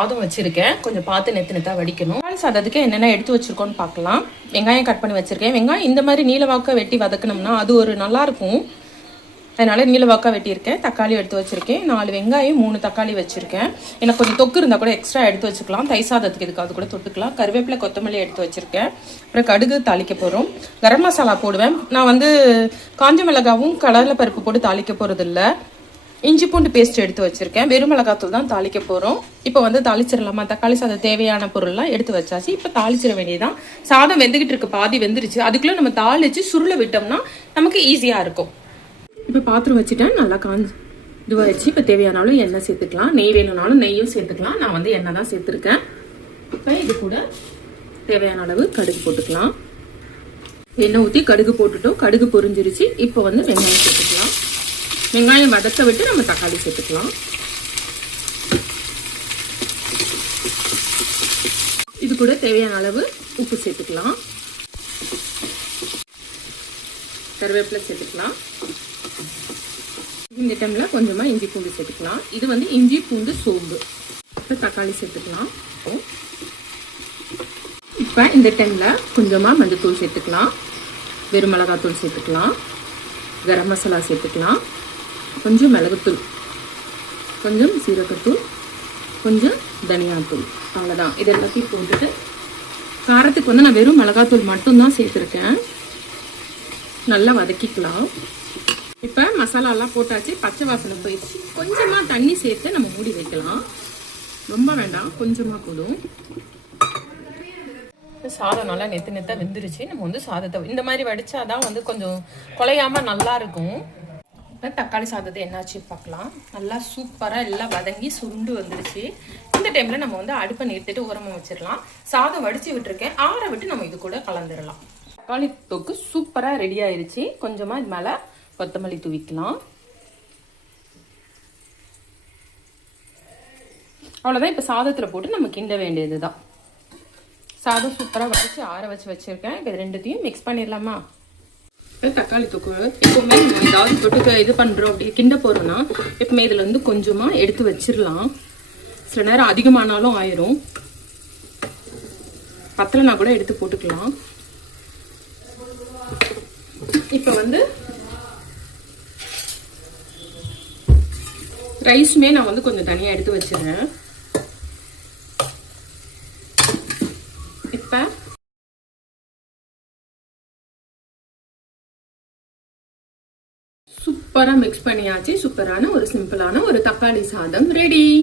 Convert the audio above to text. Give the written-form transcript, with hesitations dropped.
சாதம் வச்சிருக்கேன். கொஞ்சம் பார்த்து நெத்து வடிக்கணும். தக்காளி சாதத்துக்கு என்னென்ன எடுத்து வச்சிருக்கோன்னு பார்க்கலாம். வெங்காயம் கட் பண்ணி வச்சிருக்கேன். வெங்காயம் இந்த மாதிரி நீளவாக்க வெட்டி வதக்கணும்னா அது ஒரு நல்லா இருக்கும். அதனால நீளவாக்கா வெட்டியிருக்கேன். தக்காளி எடுத்து வச்சிருக்கேன். 4 வெங்காயம் 3 தக்காளி வச்சிருக்கேன். எனக்கு கொஞ்சம் தொக்கு இருந்தால் கூட எக்ஸ்ட்ரா எடுத்து வச்சுக்கலாம். தை சாதத்துக்கு இதுக்கு அது கூட தொட்டுக்கலாம். கருவேப்பிலை கொத்தமல்லி எடுத்து வச்சிருக்கேன். அப்புறம் கடுகு தாளிக்க போகிறோம். கரம் மசாலா போடுவேன். நான் வந்து காஞ்ச மிளகாவும் கடலை பருப்பு போட்டு தாளிக்க போகிறது இல்லை. இஞ்சி பூண்டு பேஸ்ட் எடுத்து வச்சிருக்கேன். வெறும் மிளகாத்தூள் தான் தாளிக்க போகிறோம். இப்போ வந்து தாளிச்சிடலாமா? தக்காளி சாதம் தேவையான பொருள்லாம் எடுத்து வச்சாச்சு. இப்போ தாளிச்சிட வேண்டியதான். சாதம் வெந்துகிட்டு இருக்கு, பாதி வெந்துருச்சு. அதுக்குள்ளே நம்ம தாளிச்சு சுருளை விட்டோம்னா நமக்கு ஈஸியாக இருக்கும். இப்போ பாத்திரம் வச்சுட்டேன், நல்லா இதுவாக வச்சு இப்போ தேவையானாலும் எண்ணெய் சேர்த்துக்கலாம். நெய் வேணும்னாலும் நெய்யும் சேர்த்துக்கலாம். நான் வந்து எண்ணெய் தான் சேர்த்துருக்கேன். இப்போ இது கூட தேவையான அளவு கடுகு போட்டுக்கலாம். எண்ணெய் ஊற்றி கடுகு போட்டுட்டோம். கடுகு பொரிஞ்சிருச்சு. இப்போ வந்து வெங்காயம் சேர்த்துக்கலாம். வெங்காயம் வதக்க விட்டு நம்ம தக்காளி சேர்த்துக்கலாம். இது கூட தேவையான அளவு உப்பு சேர்த்துக்கலாம். கருவேப்பிலை சேர்த்துக்கலாம். இந்த டைம்ல கொஞ்சமா இஞ்சி பூண்டு சேர்த்துக்கலாம். இது வந்து இஞ்சி பூண்டு சோம்பு. தக்காளி சேர்த்துக்கலாம். இப்போ இந்த டைம்ல கொஞ்சமா மஞ்சள்தூள் சேர்த்துக்கலாம். வெறும் மிளகாத்தூள் சேர்த்துக்கலாம். கரம் மசாலா சேர்த்துக்கலாம். கொஞ்சம் மிளகுத்தூள், கொஞ்சம் சீரகத்தூள், கொஞ்சம் தனியாத்தூள். அவ்வளோதான். இதை எல்லாத்தையும் போட்டுட்டு காரத்துக்கு வந்து நான் வெறும் மிளகாத்தூள் மட்டும்தான் சேர்த்துருக்கேன். நல்லா வதக்கிக்கலாம். இப்போ மசாலாலாம் போட்டாச்சு. பச்சை வாசனை போயிடுச்சு. கொஞ்சமாக தண்ணி சேர்த்து நம்ம மூடி வைக்கலாம். ரொம்ப வேண்டாம், கொஞ்சமாக போதும். சாதம் நல்லா நெத்தா வெந்துருச்சு. நம்ம வந்து சாதத்தை இந்த மாதிரி வடிச்சாதான் வந்து கொஞ்சம் குலையாம நல்லா இருக்கும். இப்போ தக்காளி சாதத்தை என்னாச்சு பார்க்கலாம். நல்லா சூப்பராக எல்லாம் வதங்கி சுருண்டு வந்துருச்சு. இந்த டைமில் நம்ம வந்து அடுப்பை நிறுத்திட்டு ஓரமாக வச்சிடலாம். சாதம் வடித்து விட்டுருக்கேன். ஆற விட்டு நம்ம இது கூட கலந்துடலாம். தக்காளி தொக்கு சூப்பராக ரெடி ஆயிடுச்சு. கொஞ்சமாக இது மேலே கொத்தமல்லி தூவிக்கலாம். அவ்வளோதான். இப்போ சாதத்தில் போட்டு நம்ம கிண்ட வேண்டியது தான். சாதம் சூப்பராக வடித்து ஆற வச்சுருக்கேன். இப்போ ரெண்டுத்தையும் மிக்ஸ் பண்ணிடலாமா? தக்காளி தொக்கு எப்பவுமே நம்ம ஏதாவது தொட்டுக்க இது பண்ணுறோம் அப்படி கிண்ட போகிறோன்னா எப்பவுமே இதில் வந்து கொஞ்சமாக எடுத்து வச்சிடலாம். சில நேரம் அதிகமானாலும் ஆயிரும். பத்தலைனா கூட எடுத்து போட்டுக்கலாம். இப்போ வந்து ரைஸுமே நான் வந்து கொஞ்சம் தனியாக எடுத்து வச்சிடுறேன். இப்போ சூப்பராக மிக்ஸ் பண்ணியாச்சு. சூப்பரான ஒரு சிம்பிளான ஒரு தக்காளி சாதம் ரெடி.